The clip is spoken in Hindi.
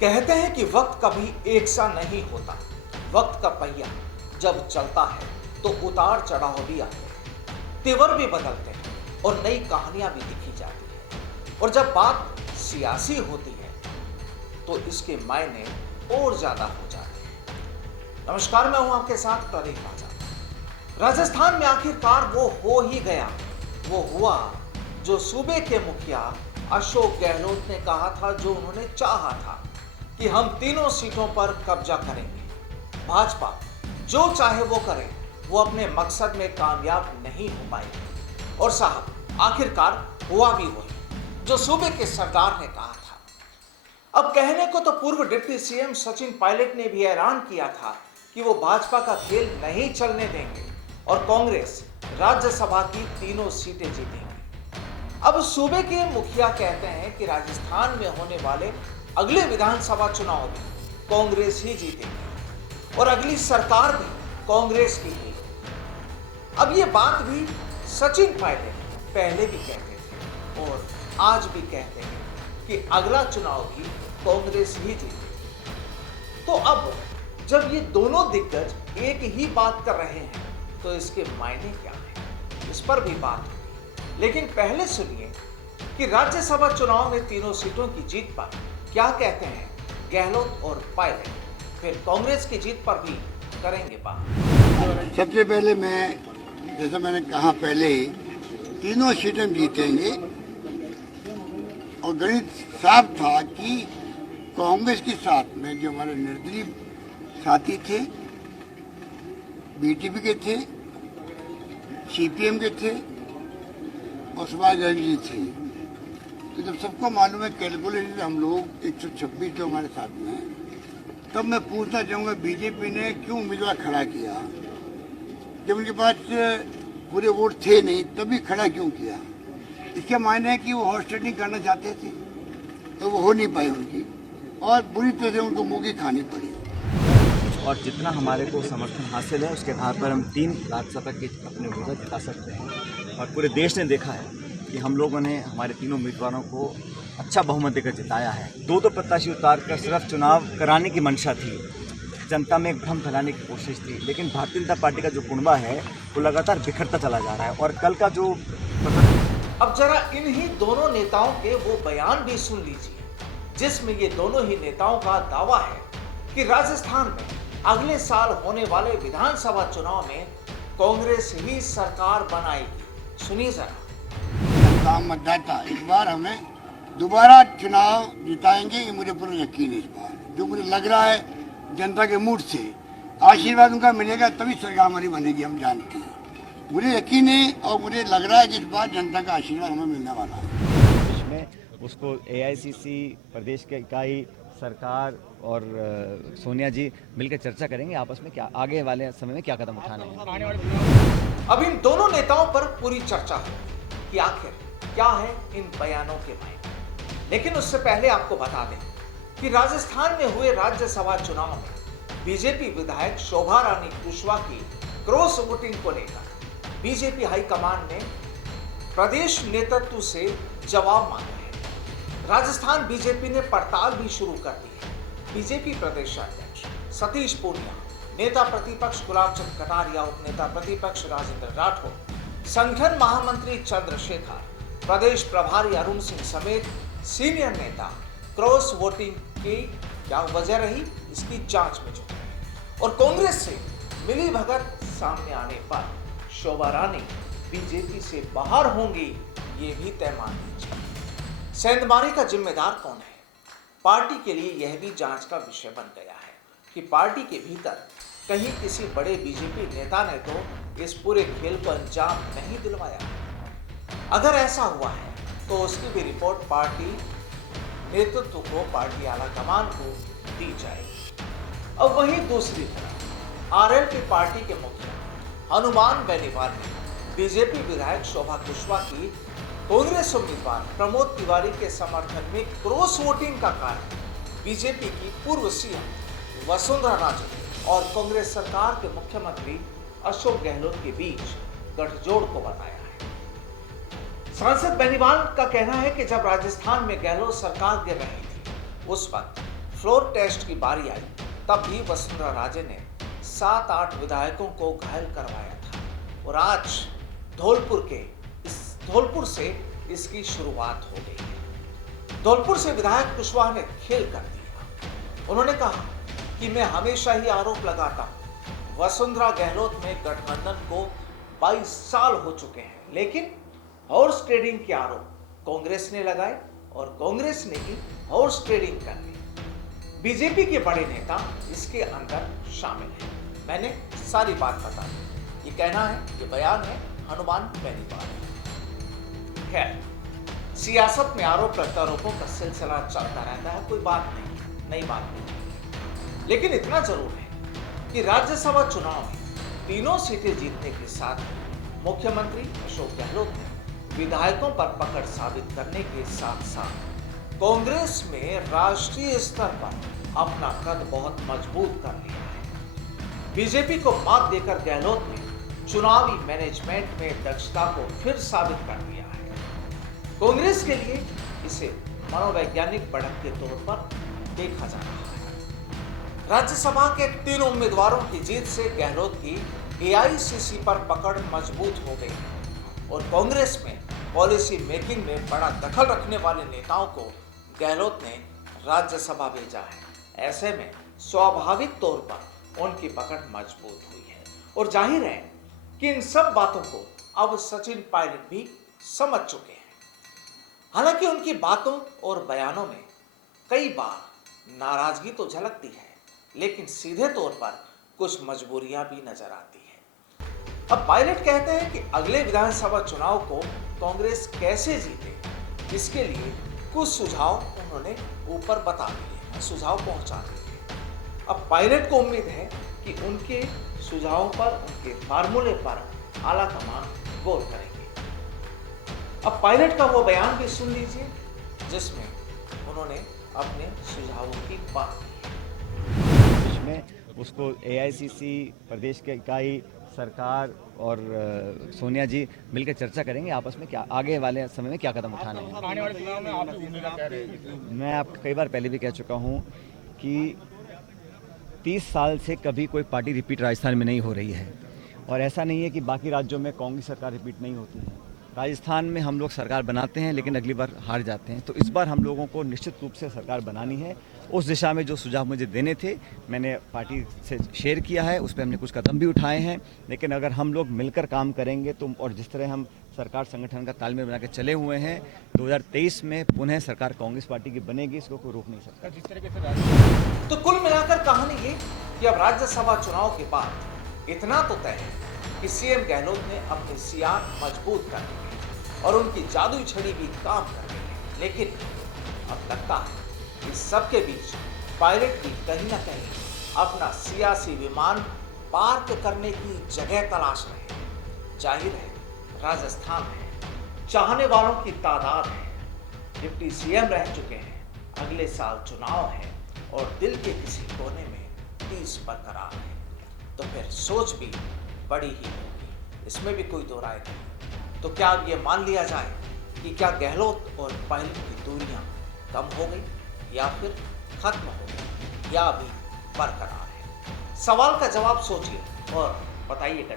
कहते हैं कि वक्त कभी एक सा नहीं होता। वक्त का पहिया जब चलता है तो उतार चढ़ाव भी आते हैं, तेवर भी बदलते हैं और नई कहानियां भी लिखी जाती है। और जब बात सियासी होती है तो इसके मायने और ज्यादा हो जाते हैं। नमस्कार, मैं हूं आपके साथ प्रदीप राजा। राजस्थान में आखिरकार वो हो ही गया, वो हुआ जो सूबे के मुखिया अशोक गहलोत ने कहा था, जो उन्होंने चाहा था कि हम तीनों सीटों पर कब्जा करेंगे। भाजपा जो चाहे वो करे, वो अपने मकसद में कामयाब नहीं हो पाएगी। और साहब, आखिरकार हुआ भी वही जो सूबे के सरदार ने कहा था। अब कहने को तो पूर्व डिप्टी सीएम सचिन पायलट ने भी ऐलान किया था कि वो भाजपा का खेल नहीं चलने देंगे और कांग्रेस राज्यसभा की तीनों सीटें जीतेंगे। अब सूबे के मुखिया कहते हैं कि राजस्थान में होने वाले अगले विधानसभा चुनाव में कांग्रेस ही जीतेगी और अगली सरकार भी कांग्रेस की ही। अब ये बात भी सचिन पायलट पहले भी कहते थे और आज भी कहते हैं कि अगला चुनाव भी कांग्रेस ही जीतेगी। तो अब जब ये दोनों दिग्गज एक ही बात कर रहे हैं तो इसके मायने क्या है, इस पर भी बात होगी। लेकिन पहले सुनिए कि राज्यसभा चुनाव में तीनों सीटों की जीत पर क्या कहते हैं गहलोत और पायलट। फिर कांग्रेस की जीत पर भी करेंगे बात। सबसे पहले मैं, जैसा मैंने कहा पहले ही, तीनों सीटें जीतेंगे और गणित साफ था कि कांग्रेस के साथ में जो हमारे निर्दलीय साथी थे, बीटीपी के थे, सीपीएम के थे और समाजवादी थे, तो जब सबको मालूम है कैलकुलेशन हम लोग 126 जो हमारे साथ में हैं, तब मैं पूछना चाहूँगा बीजेपी ने क्यों उम्मीदवार खड़ा किया जब उनके पास पूरे वोट थे नहीं, तभी खड़ा क्यों किया। इसके मायने है कि वो हॉर्स ट्रेडिंग करना चाहते थे तो वो हो नहीं पाई उनकी, और बुरी तरह से उनको मुँह की खानी पड़ी। और जितना हमारे को समर्थन हासिल है उसके आधार पर हम 3 राज्यसभा के अपने उम्मीदवार जिता सकते हैं। और पूरे देश ने देखा है कि हम लोगों ने हमारे तीनों उम्मीदवारों को अच्छा बहुमत देकर जिताया है। दो प्रत्याशी उतार कर सिर्फ चुनाव कराने की मंशा थी, जनता में भ्रम फैलाने की कोशिश थी। लेकिन भारतीय जनता पार्टी का जो कुनबा है वो लगातार बिखरता चला जा रहा है। और कल का जो अब जरा इन्हीं दोनों नेताओं के वो बयान भी सुन लीजिए, जिसमें ये दोनों ही नेताओं का दावा है कि राजस्थान में अगले साल होने वाले विधानसभा चुनाव में कांग्रेस ही सरकार बनाएगी। सुनिए जरा। मतदाता इस बार हमें दोबारा चुनाव जिताएंगे, ये मुझे पूरा यकीन है। इस बार जो मुझे लग रहा है जनता के मूड से आशीर्वाद उनका मिलेगा तभी सरकार हमारी बनेगी, हम जानते हैं। मुझे यकीन है और मुझे लग रहा है कि इस बार जनता का आशीर्वाद हमें मिलने वाला है। इसमें उसको एआईसीसी प्रदेश के इकाई, सरकार और सोनिया जी मिलकर चर्चा करेंगे आपस में क्या आगे वाले समय में क्या कदम उठाने हैं। अब इन दोनों नेताओं पर पूरी चर्चा है कि आखिर क्या है इन बयानों के मायने। लेकिन उससे पहले आपको बता दें कि राजस्थान में हुए राज्यसभा चुनाव में बीजेपी विधायक शोभा रानी कुशवाहा की क्रॉस वोटिंग को लेकर बीजेपी हाईकमान ने प्रदेश नेतृत्व से जवाब मांगा है। राजस्थान बीजेपी ने पड़ताल भी शुरू कर दी है। बीजेपी प्रदेशाध्यक्ष सतीश पूनिया, नेता प्रतिपक्ष गुलाब चंद कटारिया, उपनेता प्रतिपक्ष राजेंद्र राठौर, संगठन महामंत्री चंद्रशेखर, प्रदेश प्रभारी अरुण सिंह समेत सीनियर नेता क्रॉस वोटिंग की क्या वजह रही, इसकी जांच में जुटे। और कांग्रेस से मिली भगत सामने आने पर शोभा रानी बीजेपी से बाहर होंगी, ये भी तय मान लीजिए। सेंधमारी का जिम्मेदार कौन है? पार्टी के लिए यह भी जांच का विषय बन गया है कि पार्टी के भीतर कहीं किसी बड़े बीजेपी नेता ने तो इस पूरे खेल को अंजाम नहीं दिलवाया। अगर ऐसा हुआ है तो उसकी भी रिपोर्ट पार्टी नेतृत्व को, पार्टी आलाकमान को दी जाएगी। अब वहीं दूसरी तरफ आरएलपी पार्टी के मुखिया हनुमान बेनीवाल ने बीजेपी विधायक शोभा कुशवाहा की कांग्रेस उम्मीदवार प्रमोद तिवारी के समर्थन में क्रॉस वोटिंग का कारण बीजेपी की पूर्व सीएम वसुंधरा राजे और कांग्रेस सरकार के मुख्यमंत्री अशोक गहलोत के बीच गठजोड़ को बताया है। सांसद बेनीवाल का कहना है कि जब राजस्थान में गहलोत सरकार गिर रही थी, उस वक्त फ्लोर टेस्ट की बारी आई तब भी वसुंधरा राजे ने 7-8 विधायकों को घायल करवाया था और आज धौलपुर से इसकी शुरुआत हो गई है। धौलपुर से विधायक कुशवाहा ने खेल कर दिया। उन्होंने कहा कि मैं हमेशा ही आरोप लगाता हूं वसुंधरा गहलोत में गठबंधन को 22 साल हो चुके हैं, लेकिन हॉर्स ट्रेडिंग के आरोप कांग्रेस ने लगाए और कांग्रेस ने ही हॉर्स ट्रेडिंग कर ली। बीजेपी के बड़े नेता इसके अंदर शामिल हैं। मैंने सारी बात बता दी। ये कहना है, ये बयान है, हनुमान पहली बार। खैर, सियासत में आरोप प्रत्यारोपों का सिलसिला चलता रहता है, कोई बात नहीं, नई बात नहीं। लेकिन इतना जरूर है कि राज्यसभा चुनाव में तीनों सीटें जीतने के साथ मुख्यमंत्री अशोक गहलोत ने विधायकों पर पकड़ साबित करने के साथ साथ कांग्रेस में राष्ट्रीय स्तर पर अपना कद बहुत मजबूत कर लिया है। बीजेपी को मात देकर गहलोत ने चुनावी मैनेजमेंट में दक्षता को फिर साबित कर दिया है। कांग्रेस के लिए इसे मनोवैज्ञानिक बढ़त के तौर पर देखा जा रहा है। राज्यसभा के तीनों उम्मीदवारों की जीत से गहलोत की एआईसीसी पर पकड़ मजबूत हो गई है और कांग्रेस में पॉलिसी मेकिंग में बड़ा दखल रखने वाले नेताओं को गहलोत ने राज्यसभा भेजा है। ऐसे में स्वाभाविक तौर पर उनकी पकड़ मजबूत हुई है और जाहिर है कि इन सब बातों को अब सचिन पायलट भी समझ चुके हैं। हालांकि उनकी बातों और बयानों में कई बार नाराजगी तो झलकती है, लेकिन सीधे तौर पर कुछ मजबूरियां भी नजर आती है। अब पायलट कहते हैं कि अगले विधानसभा चुनाव को कांग्रेस कैसे जीते, इसके लिए कुछ सुझाव उन्होंने ऊपर बता दिए, सुझाव पहुंचा दिए। अब पायलट को उम्मीद है कि उनके सुझावों पर, उनके फार्मूले पर आला कमान गौर करेंगे। अब पायलट का वो बयान भी सुन लीजिए जिसमें उन्होंने अपने सुझावों की बात की। इसमें उसको एआईसीसी, प्रदेश के इकाई, सरकार और सोनिया जी मिलकर चर्चा करेंगे आपस में क्या आगे वाले समय में क्या कदम उठाने हैं। आने वाले चुनाव में आप भी भूमिका कह रहे हैं। मैं आपको कई बार पहले भी कह चुका हूं कि 30 साल से कभी कोई पार्टी रिपीट राजस्थान में नहीं हो रही है और ऐसा नहीं है कि बाकी राज्यों में कांग्रेस सरकार रिपीट नहीं होती है। राजस्थान में हम लोग सरकार बनाते हैं लेकिन अगली बार हार जाते हैं, तो इस बार हम लोगों को निश्चित रूप से सरकार बनानी है। उस दिशा में जो सुझाव मुझे देने थे मैंने पार्टी से शेयर किया है, उस पर हमने कुछ कदम भी उठाए हैं। लेकिन अगर हम लोग मिलकर काम करेंगे तो, और जिस तरह हम सरकार संगठन का तालमेल बना के चले हुए हैं, 2023 में पुनः सरकार कांग्रेस पार्टी की बनेगी, इसको कोई रोक नहीं सकता। जिस तरीके से तो कुल मिलाकर कहानी ये कि अब राज्यसभा चुनाव के बाद इतना तो तय है कि सीएम गहलोत ने अपनी सियार मजबूत कर ली है और उनकी जादुई छड़ी भी काम कर रही है। लेकिन अब लगता है इस सब के बीच पायलट भी कहीं ना कहीं अपना सियासी विमान पार्क करने की जगह तलाश रहे हैं। जाहिर है राजस्थान है, चाहने वालों की तादाद है, डिप्टी सीएम रह चुके हैं, अगले साल चुनाव है और दिल के किसी कोने में 30 बरकरार है, तो फिर सोच भी बड़ी ही होगी, इसमें भी कोई दो राय नहीं। तो क्या अब ये मान लिया जाए कि क्या गहलोत और पायलट की दूरियां कम हो गई या फिर खत्म हो गई या अभी बरकरार है? सवाल का जवाब सोचिए और बताइएगा।